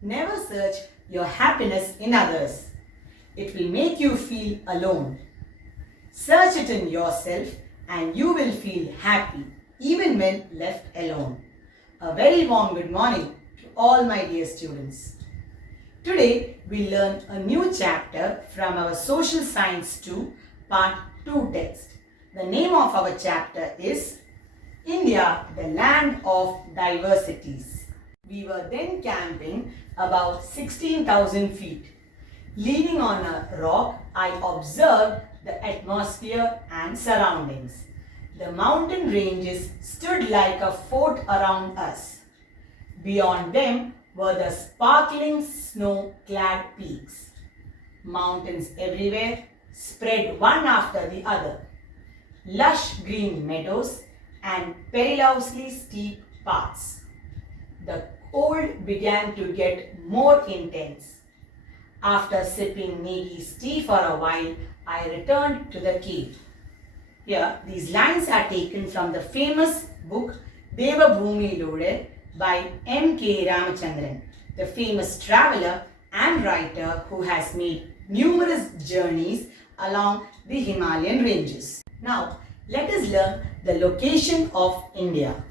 Never search your happiness in others. It will make you feel alone. Search it in yourself and you will feel happy even when left alone. A very warm good morning to all my dear students. Today we learn a new chapter from our Social Science 2 Part 2 text. The name of our chapter is India, the Land of Diversities. We were then camping about 16,000 feet. Leaning on a rock, I observed the atmosphere and surroundings. The mountain ranges stood like a fort around us. Beyond them were the sparkling snow-clad peaks. Mountains everywhere spread one after the other. Lush green meadows and perilously steep paths. The cold began to get more intense. After sipping Negi's tea for a while, I returned to the cave. Here, these lines are taken from the famous book Devabhumilode by M.K. Ramachandran, the famous traveler and writer who has made numerous journeys along the Himalayan ranges. Now, let us learn the location of India.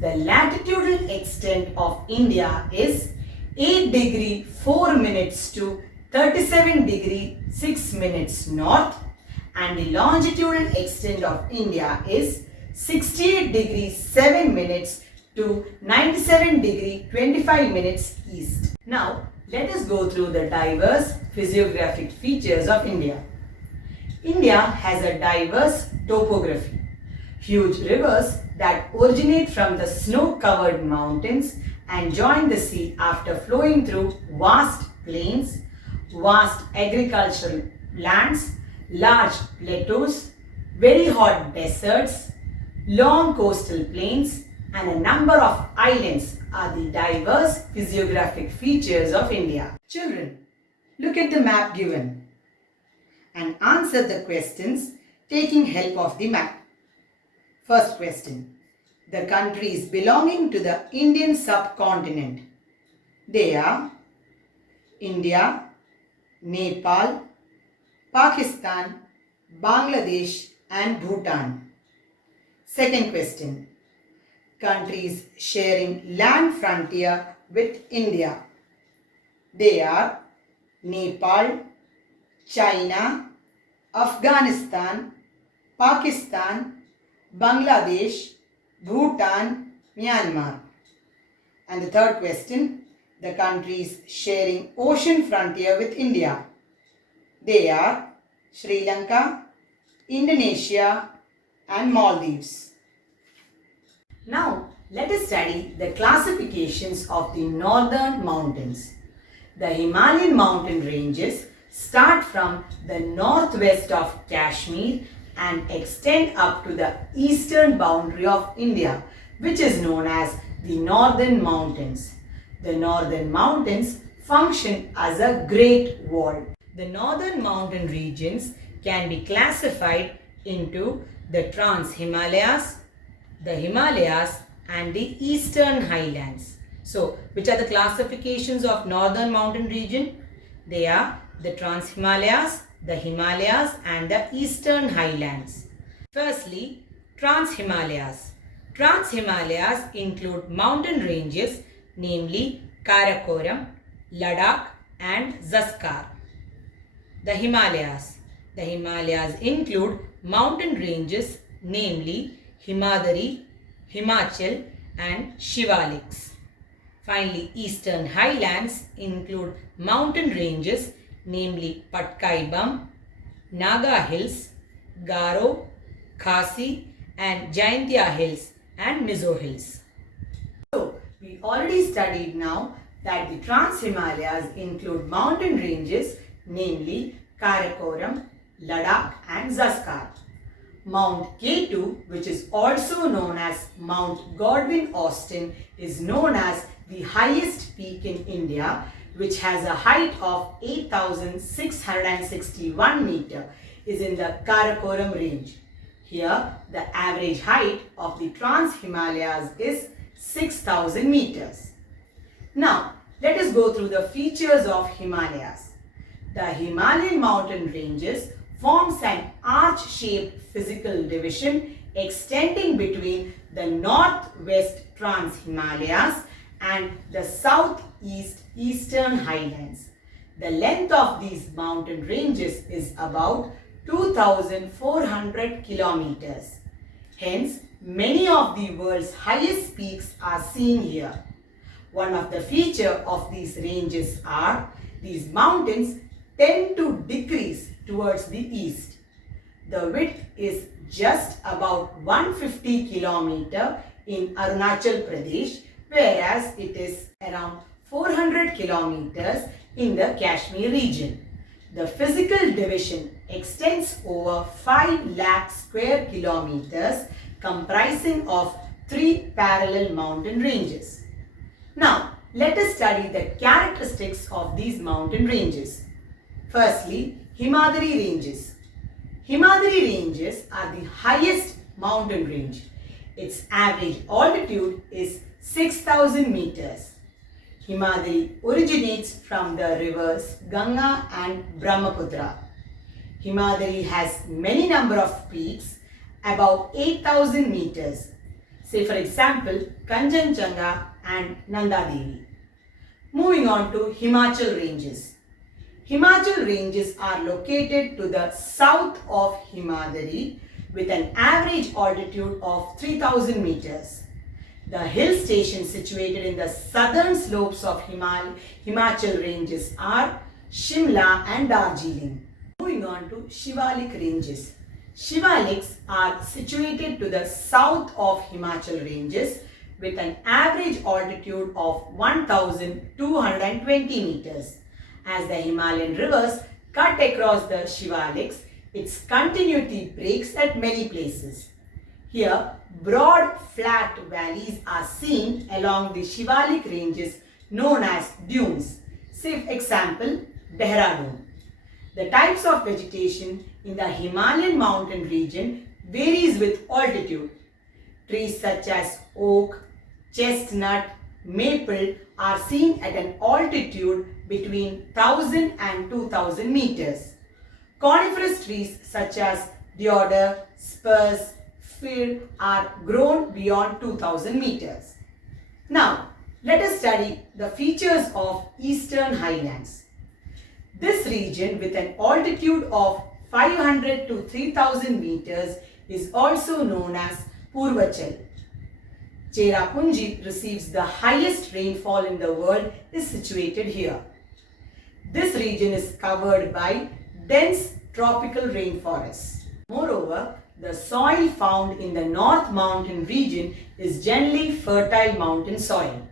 The latitudinal extent of India is 8 degree 4 minutes to 37 degree 6 minutes north, and the longitudinal extent of India is 68 degree 7 minutes to 97 degree 25 minutes east. Now, let us go through the diverse physiographic features of India. India has a diverse topography. Huge rivers that originate from the snow-covered mountains and join the sea after flowing through vast plains, vast agricultural lands, large plateaus, very hot deserts, long coastal plains, and a number of islands are the diverse physiographic features of India. Children, look at the map given and answer the questions taking help of the map. First question. The countries belonging to the Indian subcontinent. They are India, Nepal, Pakistan, Bangladesh and Bhutan. Second question. Countries sharing land frontier with India. They are Nepal, China, Afghanistan, Pakistan, Bangladesh, Bhutan, Myanmar. And the third question, the countries sharing ocean frontier with India. They are Sri Lanka, Indonesia and Maldives. Now, let us study the classifications of the northern mountains. The Himalayan mountain ranges start from the northwest of Kashmir and extend up to the eastern boundary of India, which is known as the Northern Mountains. The Northern Mountains function as a Great Wall. The Northern mountain regions can be classified into the Trans-Himalayas, the Himalayas and the Eastern Highlands. So, which are the classifications of Northern mountain region? They are the Trans-Himalayas, the Himalayas and the Eastern Highlands. Firstly, Trans-Himalayas. Trans-Himalayas include mountain ranges namely Karakoram, Ladakh and Zanskar. The Himalayas. The Himalayas include mountain ranges namely Himadri, Himachal and Shivaliks. Finally, Eastern Highlands include mountain ranges namely Patkai Naga Hills, Garo, Khasi and Jaintia Hills and Mizo Hills. So, we already studied now that the Trans-Himalayas include mountain ranges namely Karakoram, Ladakh and Zanskar. Mount K2, which is also known as Mount Godwin Austen, is known as the highest peak in India, which has a height of 8,661 meters, is in the Karakoram range. Here, the average height of the Trans-Himalayas is 6,000 meters. Now, let us go through the features of Himalayas. The Himalayan mountain ranges forms an arch-shaped physical division extending between the northwest Trans-Himalayas and the southeast eastern highlands. The length of these mountain ranges is about 2,400 kilometers. Hence, many of the world's highest peaks are seen here. One of the features of these ranges are these mountains tend to decrease towards the east. The width is just about 150 kilometers in Arunachal Pradesh, whereas it is around 400 kilometers in the Kashmir region. The physical division extends over 5 lakh square kilometers, comprising of 3 parallel mountain ranges. Now, let us study the characteristics of these mountain ranges. Firstly, Himadri ranges. Himadri ranges are the highest mountain range. Its average altitude is 6,000 meters. Himadri originates from the rivers Ganga and Brahmaputra. Himadri has many number of peaks, about 8,000 meters. Say for example, Kanchenjunga and Nanda Devi. Moving on to Himachal ranges. Himachal ranges are located to the south of Himadri with an average altitude of 3,000 meters. The hill stations situated in the southern slopes of Himachal ranges are Shimla and Darjeeling. Moving on to Shivalik ranges. Shivaliks are situated to the south of Himachal ranges with an average altitude of 1,220 meters. As the Himalayan rivers cut across the Shivaliks, its continuity breaks at many places. Here, broad flat valleys are seen along the Shivalik ranges known as dunes. Say for example, Dehradun. The types of vegetation in the Himalayan mountain region varies with altitude. Trees such as oak, chestnut, maple are seen at an altitude between 1,000 and 2,000 meters. Coniferous trees such as deodar, spruce, fir are grown beyond 2,000 meters. Now, let us study the features of Eastern Highlands. This region with an altitude of 500 to 3,000 meters is also known as Purvachal. Cherrapunji receives the highest rainfall in the world is situated here. This region is covered by dense tropical rainforests. Moreover, the soil found in the North Mountain region is generally fertile mountain soil.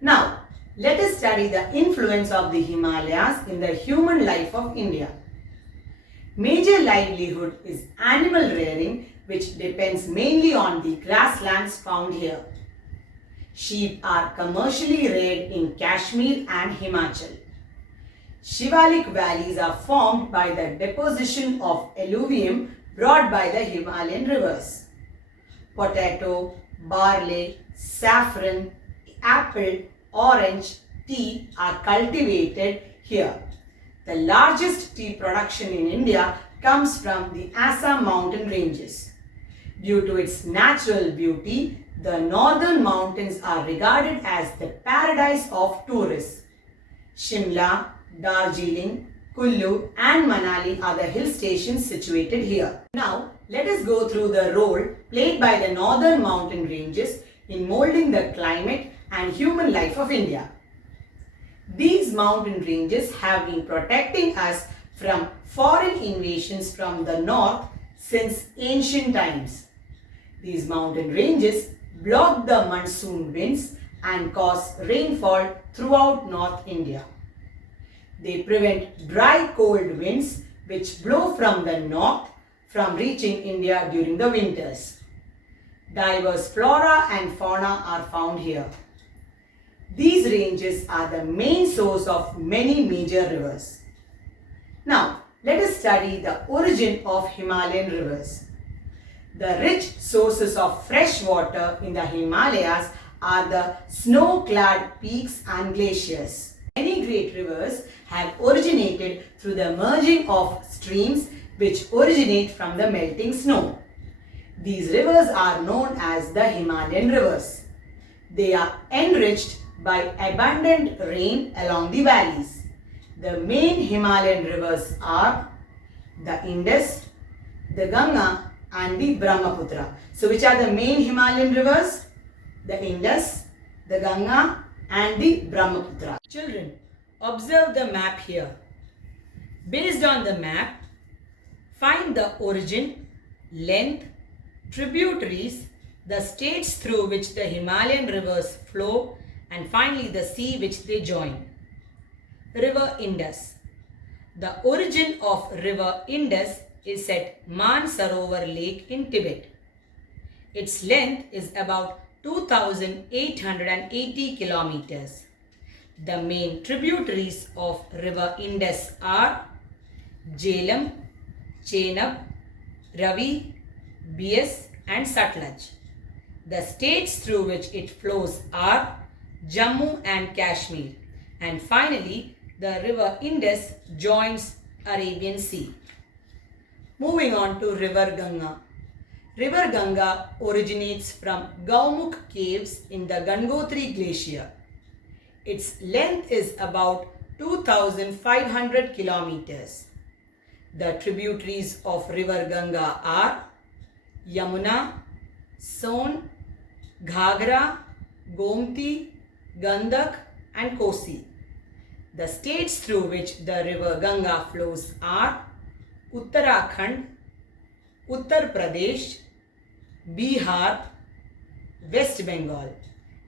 Now, let us study the influence of the Himalayas in the human life of India. Major livelihood is animal rearing, which depends mainly on the grasslands found here. Sheep are commercially reared in Kashmir and Himachal. Shivalik valleys are formed by the deposition of alluvium brought by the Himalayan rivers. Potato, barley, saffron, apple, orange, tea are cultivated here. The largest tea production in India comes from the Assam mountain ranges. Due to its natural beauty, the northern mountains are regarded as the paradise of tourists. Shimla, Darjeeling, Kullu and Manali are the hill stations situated here. Now, let us go through the role played by the northern mountain ranges in molding the climate and human life of India. These mountain ranges have been protecting us from foreign invasions from the north since ancient times. These mountain ranges block the monsoon winds and cause rainfall throughout North India. They prevent dry cold winds which blow from the north from reaching India during the winters. Diverse flora and fauna are found here. These ranges are the main source of many major rivers. Now, let us study the origin of Himalayan rivers. The rich sources of fresh water in the Himalayas are the snow-clad peaks and glaciers. Many great rivers have originated through the merging of streams which originate from the melting snow. These rivers are known as the Himalayan rivers. They are enriched by abundant rain along the valleys. The main Himalayan rivers are the Indus, the Ganga and the Brahmaputra. So which are the main Himalayan rivers? The Indus, the Ganga and the Brahmaputra. Children, observe the map here. Based on the map, find the origin, length, tributaries, the states through which the Himalayan rivers flow and finally the sea which they join. River Indus. The origin of River Indus is at Mansarovar Lake in Tibet. Its length is about 2,880 kilometers. The main tributaries of River Indus are Jhelum, Chenab, Ravi, Bias and Sutlej. The states through which it flows are Jammu and Kashmir. And finally, the River Indus joins Arabian Sea. Moving on to River Ganga. River Ganga originates from Gaumukh caves in the Gangotri glacier. Its length is about 2,500 kilometers. The tributaries of River Ganga are Yamuna, Son, Ghagra, Gomti, Gandak and Kosi. The states through which the River Ganga flows are Uttarakhand, Uttar Pradesh, Bihar, West Bengal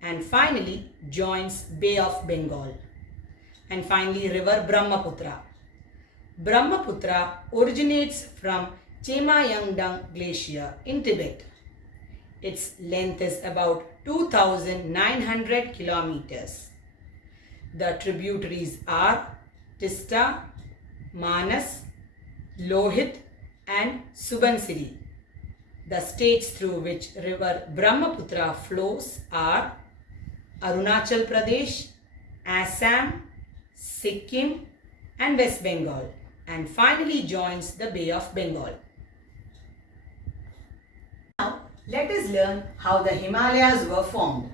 and finally joins Bay of Bengal. And finally River Brahmaputra. Brahmaputra originates from Chemayangdang Glacier in Tibet. Its length is about 2,900 kilometers. The tributaries are Tista, Manas, Lohit and Subansiri. The states through which River Brahmaputra flows are Arunachal Pradesh, Assam, Sikkim and West Bengal and finally joins the Bay of Bengal. Now let us learn how the Himalayas were formed.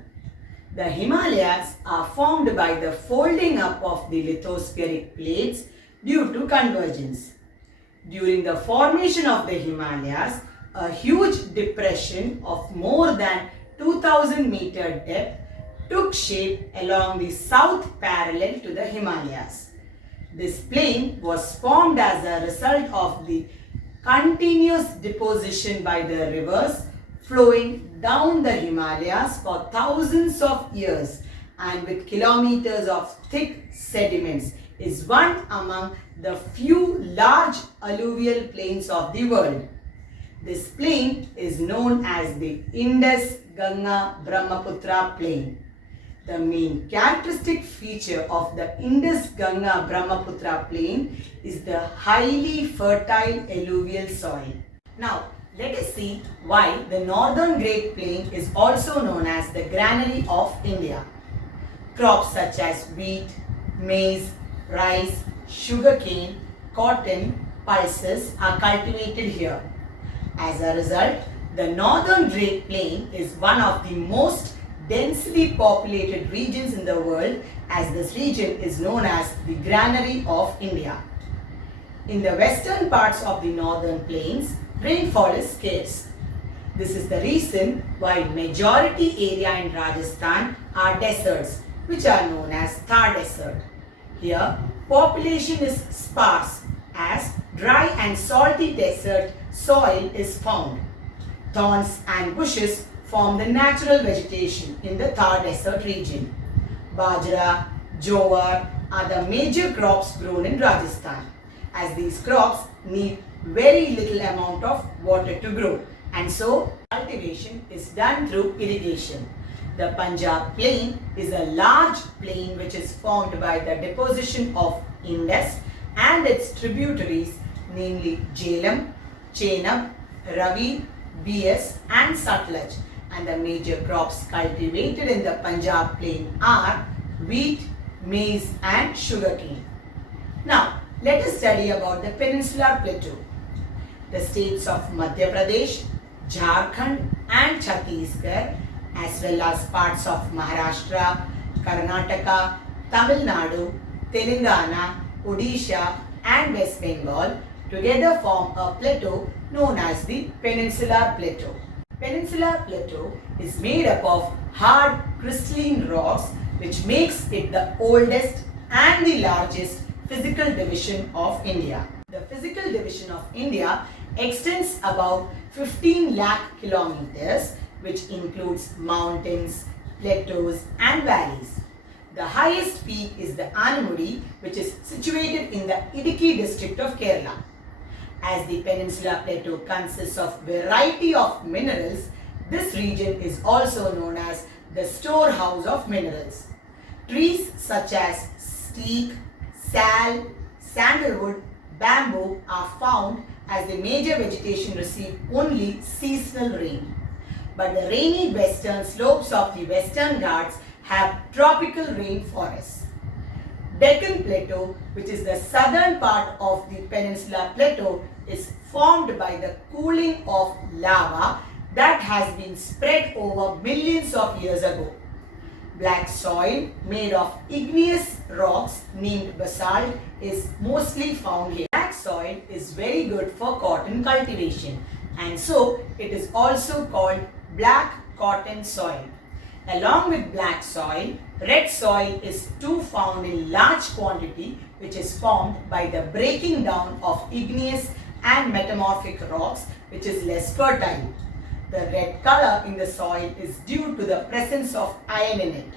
The Himalayas are formed by the folding up of the lithospheric plates due to convergence. During the formation of the Himalayas, a huge depression of more than 2,000 meter depth took shape along the south parallel to the Himalayas. This plain was formed as a result of the continuous deposition by the rivers flowing down the Himalayas for thousands of years and with kilometers of thick sediments is one among the few large alluvial plains of the world. This plain is known as the Indus-Ganga-Brahmaputra plain. The main characteristic feature of the Indus-Ganga-Brahmaputra plain is the highly fertile alluvial soil. Now, let us see why the Northern Great Plain is also known as the granary of India. Crops such as wheat, maize, rice, sugarcane, cotton, pulses are cultivated here. As a result, the Northern Great Plain is one of the most densely populated regions in the world, as this region is known as the granary of India. In the western parts of the northern plains, rainfall is scarce. This is the reason why majority area in Rajasthan are deserts, which are known as Thar Desert. Here, population is sparse as dry and salty desert soil is found. Thorns and bushes form the natural vegetation in the Thar Desert region. Bajra, jowar are the major crops grown in Rajasthan, as these crops need very little amount of water to grow, and so cultivation is done through irrigation. The Punjab plain is a large plain which is formed by the deposition of Indus and its tributaries, namely Jhelum, Chenab, Ravi, Bias and Sutlej, and the major crops cultivated in the Punjab plain are wheat, maize and sugarcane. Now, let us study about the Peninsular Plateau. The states of Madhya Pradesh, Jharkhand and Chhattisgarh, as well as parts of Maharashtra, Karnataka, Tamil Nadu, Telangana, Odisha and West Bengal together form a plateau known as the Peninsular Plateau. Peninsular Plateau is made up of hard crystalline rocks, which makes it the oldest and the largest physical division of India. The physical division of India extends about 15 lakh kilometers, which includes mountains, plateaus and valleys. The highest peak is the Anamudi, which is situated in the Idukki district of Kerala. As the Peninsular Plateau consists of variety of minerals, this region is also known as the storehouse of minerals. Trees such as teak, sal, sandalwood, bamboo are found as the major vegetation receive only seasonal rain. But the rainy western slopes of the Western Ghats have tropical rainforests. Deccan Plateau, which is the southern part of the Peninsular Plateau, is formed by the cooling of lava that has been spread over millions of years ago. Black soil made of igneous rocks named basalt is mostly found here. Black soil is very good for cotton cultivation, and so it is also called black cotton soil. Along with black soil, red soil is too found in large quantity, which is formed by the breaking down of igneous and metamorphic rocks, which is less fertile. The red color in the soil is due to the presence of iron in it.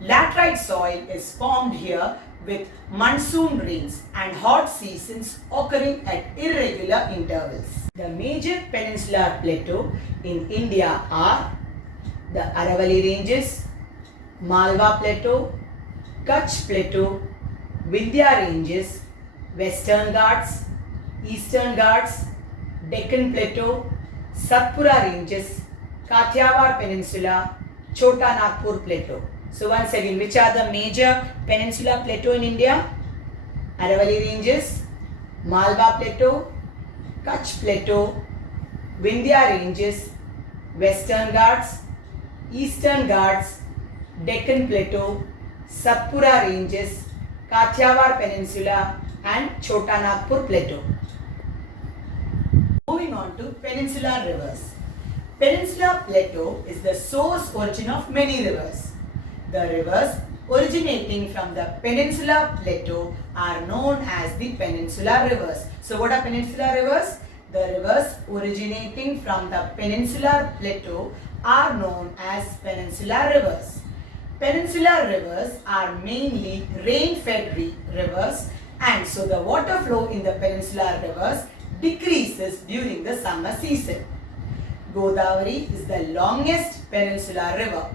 Laterite soil is formed here with monsoon rains and hot seasons occurring at irregular intervals. The major peninsular plateau in India are the Aravalli Ranges, Malwa Plateau, Kutch Plateau, Vindhya Ranges, Western Ghats, Eastern Ghats, Deccan Plateau, Satpura Ranges, Kathiawar Peninsula, Chota Nagpur Plateau. So once again, which are the major peninsular plateau in India? Aravalli Ranges, Malwa Plateau, Kutch Plateau, Vindhya Ranges, Western Ghats, Eastern Ghats, Deccan Plateau, Satpura Ranges, Kathiawar Peninsula and Chota Nagpur Plateau. Moving on to peninsular rivers. Peninsular Plateau is the source origin of many rivers. The rivers originating from the Peninsular Plateau are known as the peninsular rivers. So what are peninsular rivers? The rivers originating from the Peninsular Plateau are known as peninsular rivers. Peninsular rivers are mainly rain-fed rivers, and so the water flow in the peninsular rivers decreases during the summer season. Godavari is the longest peninsular river.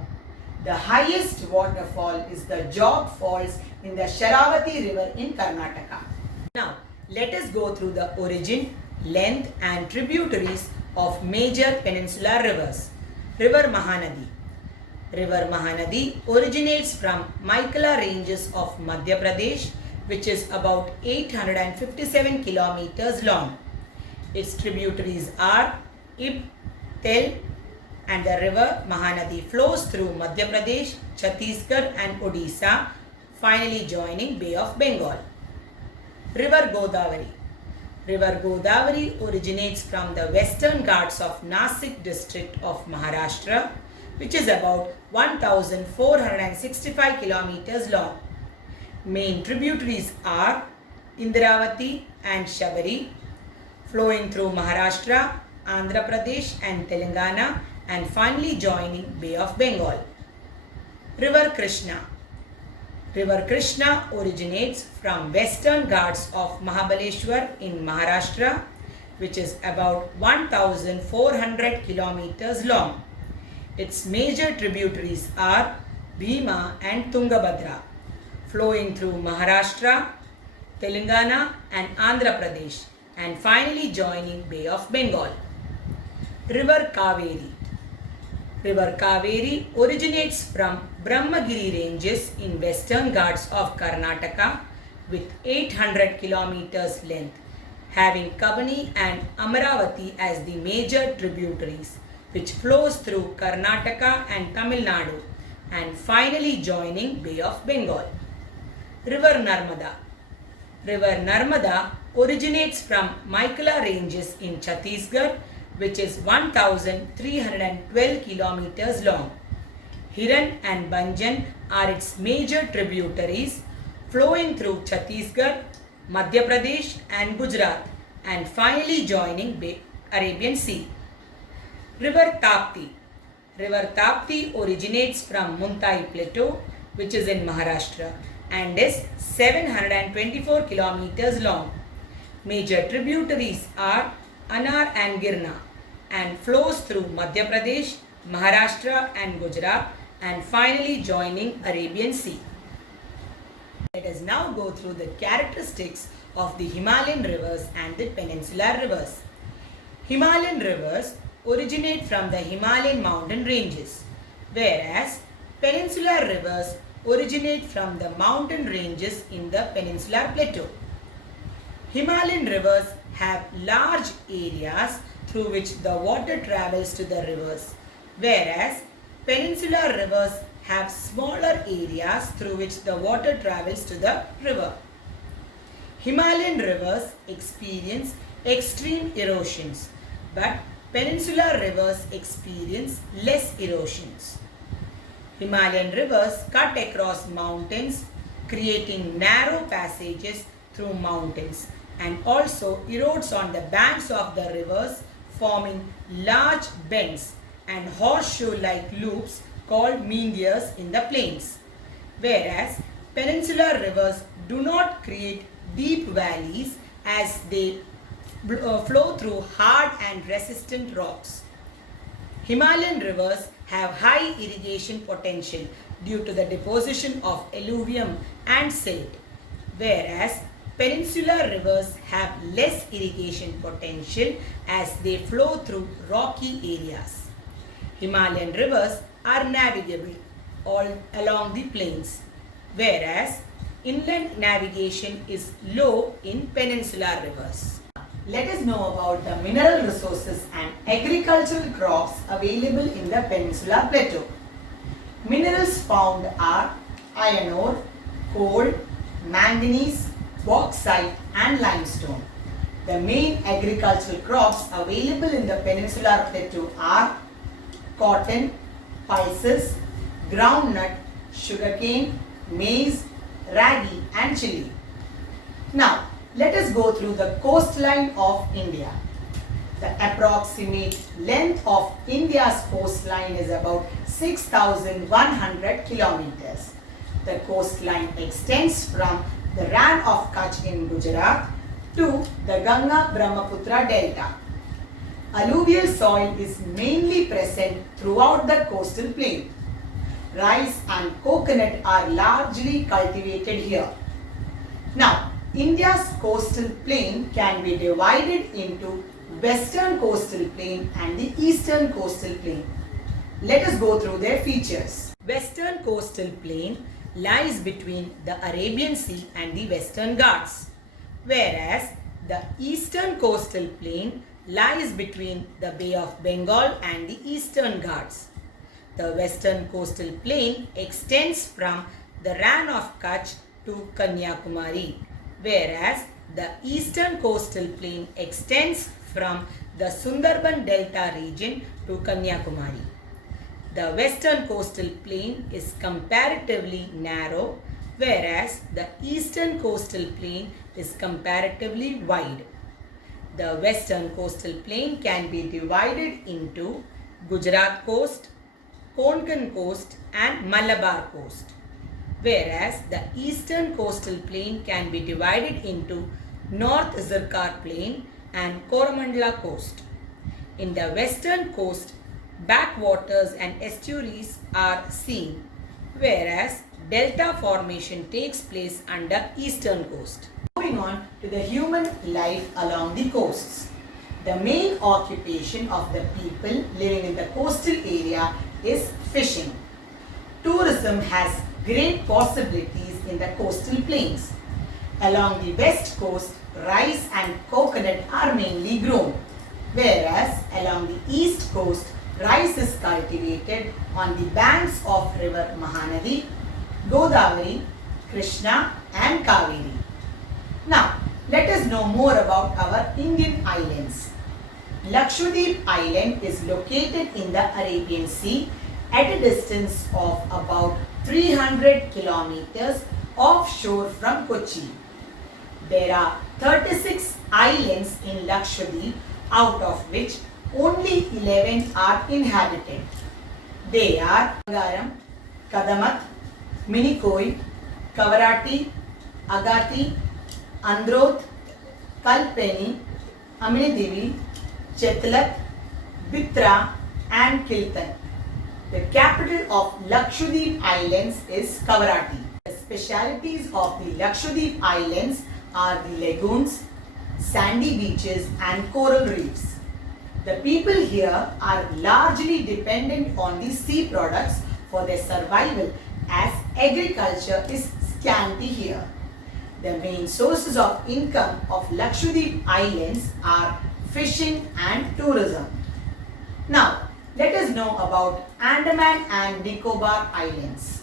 The highest waterfall is the Jog Falls in the Sharavati river in Karnataka. Now, let us go through the origin, length and tributaries of major peninsular rivers. River Mahanadi. River Mahanadi originates from Maikala ranges of Madhya Pradesh, which is about 857 kilometers long. Its tributaries are Ib, Tel, and the river Mahanadi flows through Madhya Pradesh, Chhattisgarh and Odisha, finally joining Bay of Bengal. River Godavari. River Godavari originates from the Western Ghats of Nasik district of Maharashtra, which is about 1465 kilometers long. Main tributaries are Indravati and Shabari, flowing through Maharashtra, Andhra Pradesh and Telangana, and finally joining Bay of Bengal. River Krishna. River Krishna originates from Western Ghats of Mahabaleshwar in Maharashtra, which is about 1400 kilometers long. Its major tributaries are Bhima and Tungabhadra, flowing through Maharashtra, Telangana and Andhra Pradesh, and finally joining Bay of Bengal. River Kaveri. River Kaveri originates from Brahmagiri ranges in western Ghats of Karnataka with 800 kilometers length, having Kabani and Amaravati as the major tributaries, which flows through Karnataka and Tamil Nadu and finally joining Bay of Bengal. River Narmada. River Narmada originates from Maikala ranges in Chhattisgarh, which is 1312 kilometers long. Hiran and Banjan are its major tributaries flowing through Chhattisgarh, Madhya Pradesh and Gujarat and finally joining Arabian Sea. River Tapti. River Tapti originates from Muntai Plateau, which is in Maharashtra and is 724 kilometers long. Major tributaries are Anar and Girna and flows through Madhya Pradesh, Maharashtra and Gujarat and finally joining Arabian Sea. Let us now go through the characteristics of the Himalayan rivers and the peninsular rivers. Himalayan rivers originate from the Himalayan mountain ranges, whereas peninsular rivers originate from the mountain ranges in the peninsular plateau. Himalayan rivers have large areas through which the water travels to the rivers, whereas peninsular rivers have smaller areas through which the water travels to the river. Himalayan rivers experience extreme erosions, but peninsular rivers experience less erosions. Himalayan rivers cut across mountains, creating narrow passages through mountains, and also erodes on the banks of the rivers, forming large bends and horseshoe-like loops called meanders in the plains. Whereas peninsular rivers do not create deep valleys as they flow through hard and resistant rocks. Himalayan rivers have high irrigation potential due to the deposition of alluvium and silt, whereas peninsular rivers have less irrigation potential as they flow through rocky areas. Himalayan rivers are navigable all along the plains, whereas inland navigation is low in peninsular rivers. Let us know about the mineral resources and agricultural crops available in the peninsular plateau. Minerals found are iron ore, coal, manganese, bauxite and limestone. The main agricultural crops available in the peninsular plateau are cotton, pulses, groundnut, sugarcane, maize, ragi and chili. Now, let us go through the coastline of India. The approximate length of India's coastline is about 6,100 kilometers. The coastline extends from the Rann of Kutch in Gujarat to the Ganga-Brahmaputra Delta. Alluvial soil is mainly present throughout the coastal plain. Rice and coconut are largely cultivated here. Now, India's coastal plain can be divided into western coastal plain and the eastern coastal plain. Let us go through their features. Western coastal plain lies between the Arabian Sea and the Western Ghats, whereas the eastern coastal plain lies between the Bay of Bengal and the Eastern Ghats. The western coastal plain extends from the Rann of Kutch to Kanyakumari, whereas the eastern coastal plain extends from the Sundarban Delta region to Kanyakumari. The western coastal plain is comparatively narrow, whereas the eastern coastal plain is comparatively wide. The western coastal plain can be divided into Gujarat coast, Konkan coast and Malabar coast, whereas the eastern coastal plain can be divided into North Zirkar plain and Coromandel coast. In the western coast, backwaters and estuaries are seen, whereas delta formation takes place under eastern coast. Moving on to the human life along the coasts. The main occupation of the people living in the coastal area is fishing. Tourism has great possibilities in the coastal plains. Along the west coast, rice and coconut are mainly grown, whereas along the east coast, rice is cultivated on the banks of river Mahanadi, Godavari, Krishna and Kaveri. Now, let us know more about our Indian islands. Lakshadweep Island is located in the Arabian Sea at a distance of about 300 kilometers offshore from Kochi. There are 36 islands in Lakshadweep, out of which only 11 are inhabited. They are Garam, Kadamat, Minikoi, Kavarati, Agati, Androth, Kalpeni, Aminidivi, Chetlat, Bitra and Kiltan. The capital of Lakshadweep Islands is Kavarati. The specialities of the Lakshadweep Islands are the lagoons, sandy beaches and coral reefs. The people here are largely dependent on the sea products for their survival as agriculture is scanty here. The main sources of income of Lakshadweep Islands are fishing and tourism. Now, let us know about Andaman and Nicobar Islands.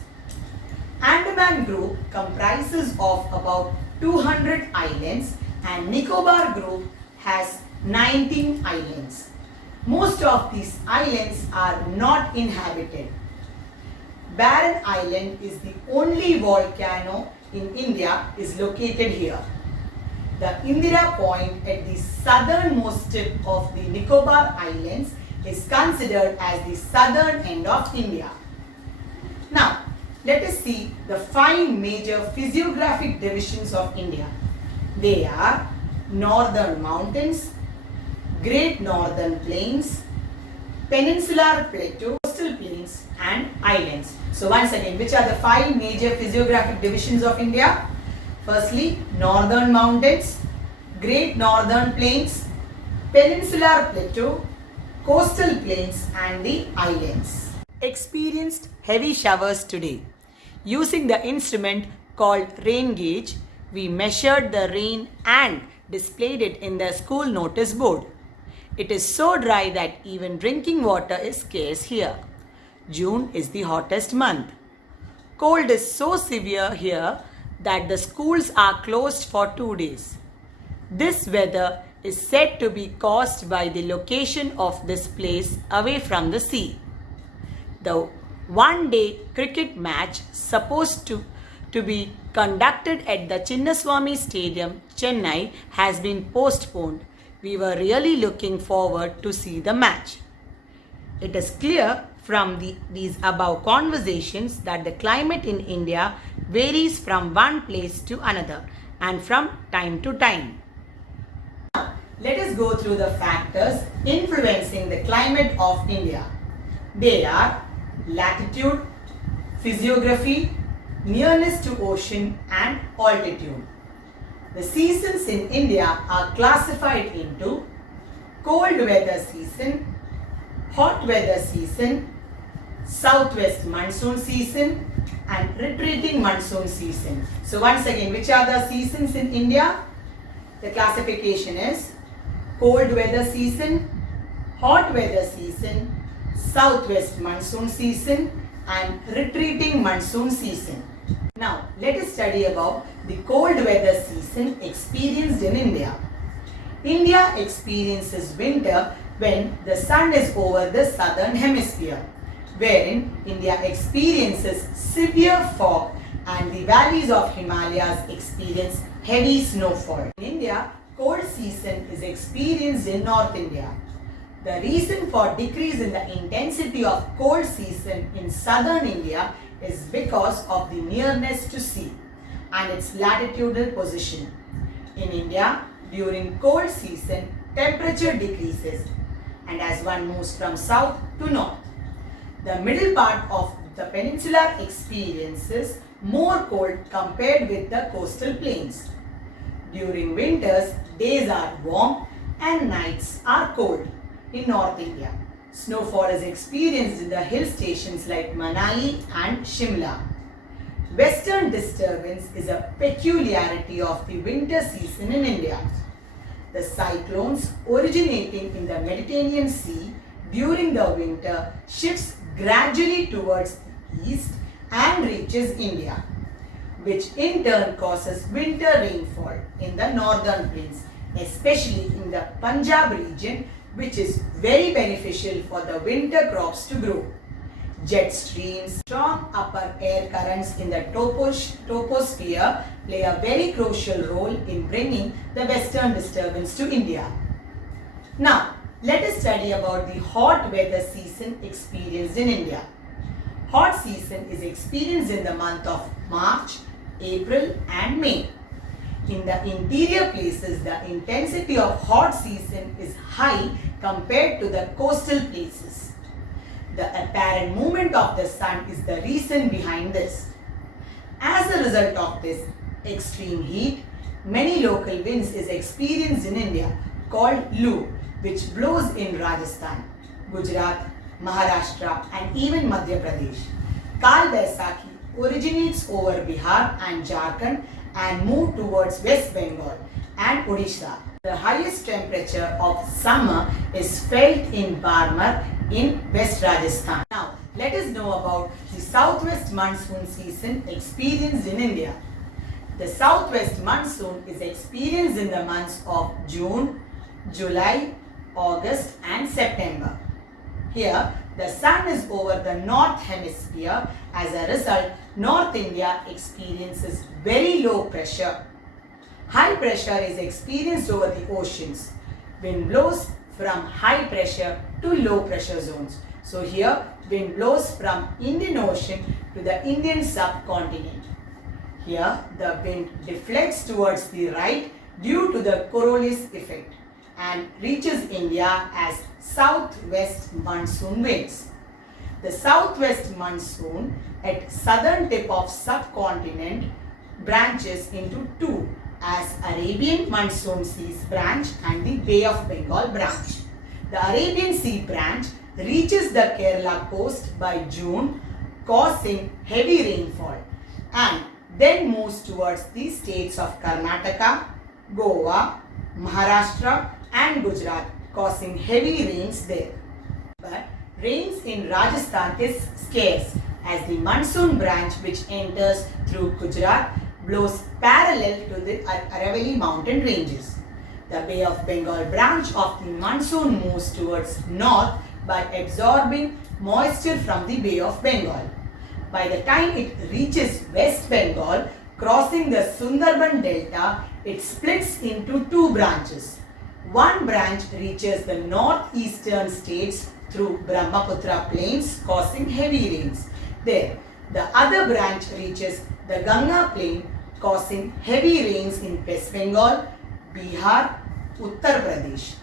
Andaman Group comprises of about 200 islands and Nicobar Group has 19 islands. Most of these islands are not inhabited. Barren Island is the only volcano in India is located here. The Indira Point at the southernmost tip of the Nicobar Islands is considered as the southern end of India. Now, let us see the 5 major physiographic divisions of India. They are Northern Mountains, Great Northern Plains, Peninsular Plateau, Coastal Plains and Islands. So once again, which are the 5 major physiographic divisions of India? Firstly, Northern Mountains, Great Northern Plains, Peninsular Plateau, Coastal Plains and the Islands. Experienced heavy showers today. Using the instrument called rain gauge, we measured the rain and displayed it in the school notice board. It is so dry that even drinking water is scarce here. June is the hottest month. Cold is so severe here that the schools are closed for 2 days. This weather is said to be caused by the location of this place away from the sea. The one-day cricket match supposed to be conducted at the Chinnaswamy Stadium, Chennai, has been postponed. We were really looking forward to see the match. It is clear from these above conversations that the climate in India varies from one place to another and from time to time. Now, let us go through the factors influencing the climate of India. They are latitude, physiography, nearness to ocean and altitude. The seasons in India are classified into cold weather season, hot weather season, southwest monsoon season and retreating monsoon season. So once again, which are the seasons in India? The classification is cold weather season, hot weather season, southwest monsoon season and retreating monsoon season. Now, let us study about the cold weather season experienced in India. India experiences winter when the sun is over the southern hemisphere, wherein India experiences severe fog and the valleys of Himalayas experience heavy snowfall. In India, cold season is experienced in North India. The reason for decrease in the intensity of cold season in southern India is because of the nearness to sea and its latitudinal position. In India, during cold season, temperature decreases and as one moves from south to north. The middle part of the peninsula experiences more cold compared with the coastal plains. During winters, days are warm and nights are cold in North India. Snowfall is experienced in the hill stations like Manali and Shimla. Western disturbance is a peculiarity of the winter season in India. The cyclones originating in the Mediterranean Sea during the winter shifts gradually towards the east and reaches India, which in turn causes winter rainfall in the northern plains, especially in the Punjab region, which is very beneficial for the winter crops to grow. Jet streams, strong upper air currents in the troposphere play a very crucial role in bringing the western disturbance to India. Now, let us study about the hot weather season experienced in India. Hot season is experienced in the month of March, April and May. In the interior places, the intensity of hot season is high compared to the coastal places. The apparent movement of the sun is the reason behind this. As a result of this extreme heat, many local winds is experienced in India called Lu, which blows in Rajasthan, Gujarat, Maharashtra and even Madhya Pradesh. Kal Baisakhi originates over Bihar and Jharkhand and move towards West Bengal and Odisha. The highest temperature of summer is felt in Barmer in West Rajasthan. Now, let us know about the southwest monsoon season experienced in India. The southwest monsoon is experienced in the months of June, July, August and September. Here, the sun is over the north hemisphere. As a result, North India experiences very low pressure. High pressure is experienced over the oceans. Wind blows from high pressure to low pressure zones. So here, wind blows from Indian Ocean to the Indian subcontinent. Here, the wind deflects towards the right due to the Coriolis effect and reaches India as southwest monsoon winds. The southwest monsoon at southern tip of subcontinent branches into two as Arabian monsoon seas branch and the Bay of Bengal branch. The Arabian Sea branch reaches the Kerala coast by June, causing heavy rainfall, and then moves towards the states of Karnataka, Goa, Maharashtra and Gujarat, causing heavy rains there. But rains in Rajasthan is scarce as the monsoon branch, which enters through Gujarat, blows parallel to the Aravalli mountain ranges. The Bay of Bengal branch of the monsoon moves towards north by absorbing moisture from the Bay of Bengal. By the time it reaches West Bengal, crossing the Sundarban Delta, it splits into two branches. One branch reaches the northeastern states through Brahmaputra plains, causing heavy rains. There, the other branch reaches the Ganga plain, causing heavy rains in West Bengal, Bihar, Uttar Pradesh.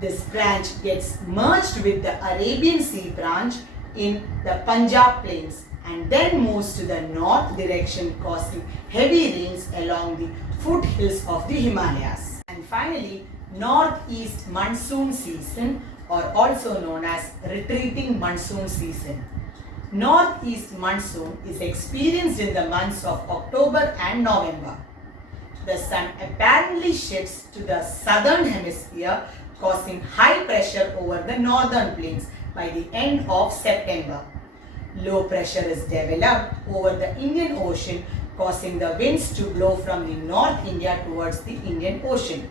This branch gets merged with the Arabian Sea branch in the Punjab plains and then moves to the north direction, causing heavy rains along the foothills of the Himalayas. And finally, northeast monsoon season, or also known as retreating monsoon season. Northeast monsoon is experienced in the months of October and November. The sun apparently shifts to the southern hemisphere, causing high pressure over the northern plains by the end of September. Low pressure is developed over the Indian Ocean, causing the winds to blow from the North India towards the Indian Ocean.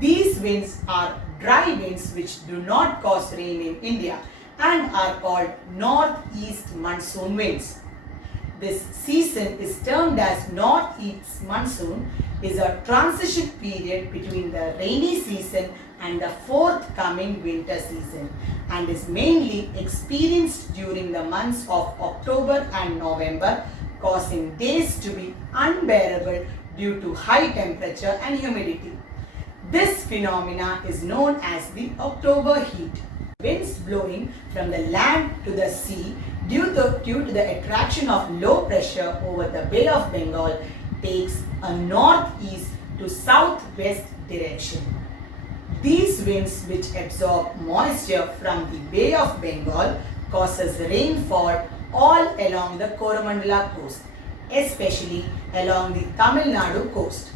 These winds are dry winds which do not cause rain in India and are called northeast monsoon winds. This season is termed as northeast monsoon, is a transition period between the rainy season and the forthcoming winter season, and is mainly experienced during the months of October and November, causing days to be unbearable due to high temperature and humidity. This phenomena is known as the October heat. Winds blowing from the land to the sea due to the attraction of low pressure over the Bay of Bengal takes a northeast to southwest direction. These winds, which absorb moisture from the Bay of Bengal, causes rainfall all along the Coromandel coast, especially along the Tamil Nadu coast.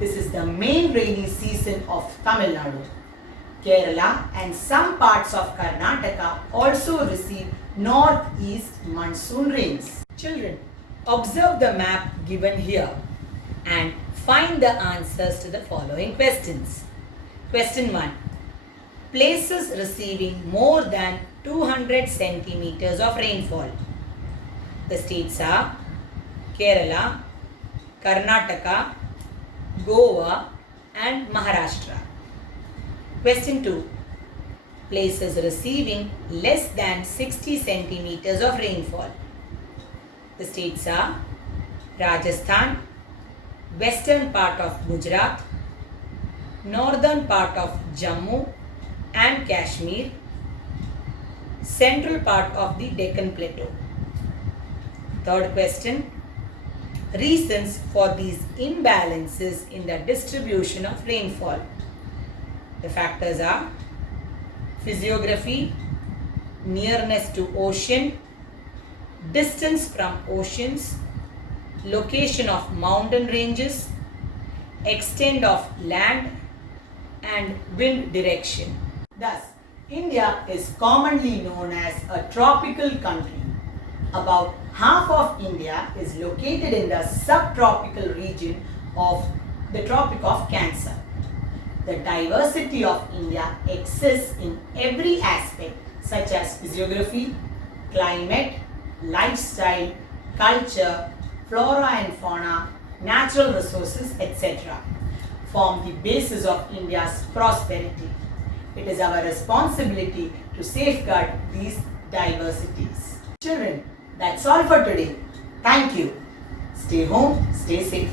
This is the main rainy season of Tamil Nadu. Kerala and some parts of Karnataka also receive northeast monsoon rains. Children, observe the map given here and find the answers to the following questions. Question 1. Places receiving more than 200 centimeters of rainfall. The states are Kerala, Karnataka, Goa and Maharashtra. Question 2. Places receiving less than 60 centimeters of rainfall. The states are Rajasthan, western part of Gujarat, northern part of Jammu and Kashmir, central part of the Deccan Plateau. Third question. Reasons for these imbalances in the distribution of rainfall. The factors are physiography, nearness to ocean, distance from oceans, location of mountain ranges, extent of land and wind direction. Thus, India is commonly known as a tropical country. About half of India is located in the subtropical region of the Tropic of Cancer. The diversity of India exists in every aspect such as physiography, climate, lifestyle, culture, flora and fauna, natural resources, etc. form the basis of India's prosperity. It is our responsibility to safeguard these diversities. Children, that's all for today. Thank you. Stay home, stay safe.